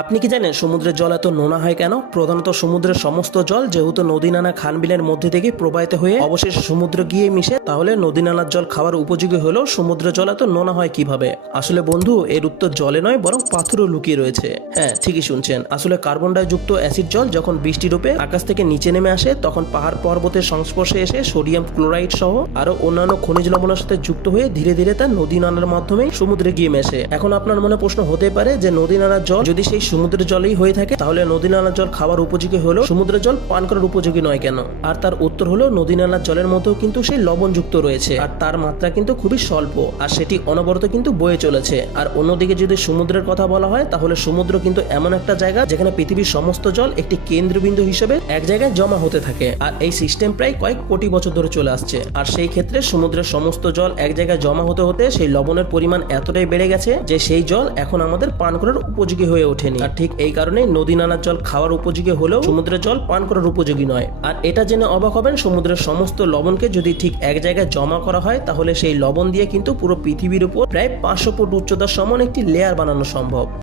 আপনি কি জানেন সমুদ্রের জল এত নোনা হয় কেন? প্রধানত সমুদ্রের সমস্ত জল যেহেতু নদী নালা খাল বিলের মধ্যে থেকে প্রবাহিত হয়ে অবশেষে সমুদ্রে গিয়ে মিশে, তাহলে নদী নালার জল খাওয়ার উপযোগী হলেও সমুদ্রের জল এত নোনা হয় কিভাবে? আসলে বন্ধু, এর উত্তর জলে নয় বরং পাথরও লুকিয়ে রয়েছে। হ্যাঁ, ঠিকই শুনছেন। আসলে কার্বন ডাই যুক্ত অ্যাসিড জল যখন বৃষ্টি রূপে আকাশ থেকে নিচে নেমে আসে, তখন পাহাড় পর্বতের সংস্পর্শে এসে সোডিয়াম ক্লোরাইড সহ আরো অন্যান্য খনিজ লবণের সাথে যুক্ত হয়ে ধীরে ধীরে তা নদী নালার মাধ্যমে সমুদ্রে গিয়ে মেশে। এখন আপনার মনে প্রশ্ন হতে পারে যে নদী নালার জল যদি সেই সমুদ্রের জলেই হয়ে থাকে, তাহলে নদী নালার জল খাওয়ার উপযোগী হলেও সমুদ্রের জল পান করার উপযোগী নয় কেন? আর তার উত্তর হলো, নদী নালার জলের মধ্যেও কিন্তু সেই লবণযুক্ত রয়েছে, আর তার মাত্রা কিন্তু খুবই স্বল্প, আর সেটি অনবরত কিন্তু বয়ে চলেছে। আর অন্যদিকে যদি সমুদ্রের কথা বলা হয়, তাহলে সমুদ্র কিন্তু এমন একটা জায়গা যেখানে পৃথিবীর সমস্ত জল একটি কেন্দ্রবিন্দু হিসেবে এক জায়গায় জমা হতে থাকে, আর এই সিস্টেম প্রায় কয়েক কোটি বছর ধরে চলে আসছে। আর সেই ক্ষেত্রে সমুদ্রের সমস্ত জল এক জায়গায় জমা হতে হতে সেই লবণের পরিমাণ এতটাই বেড়ে গেছে যে সেই জল এখন আমাদের পান করার উপযোগী হয়ে ওঠেনি। আর ঠিক এই কারণে নদী নালার জল খাওয়ার উপযোগী হলেও সমুদ্রের জল পান করার উপযোগী নয়। আর এটা জেনে অবাক হবেন, সমুদ্রের সমস্ত লবণকে যদি ঠিক এক জায়গায় জমা করা হয়, তাহলে সেই লবণ দিয়ে কিন্তু পুরো পৃথিবীর উপর প্রায় 500 ফুট উচ্চতার সমান একটি লেয়ার বানানো সম্ভব।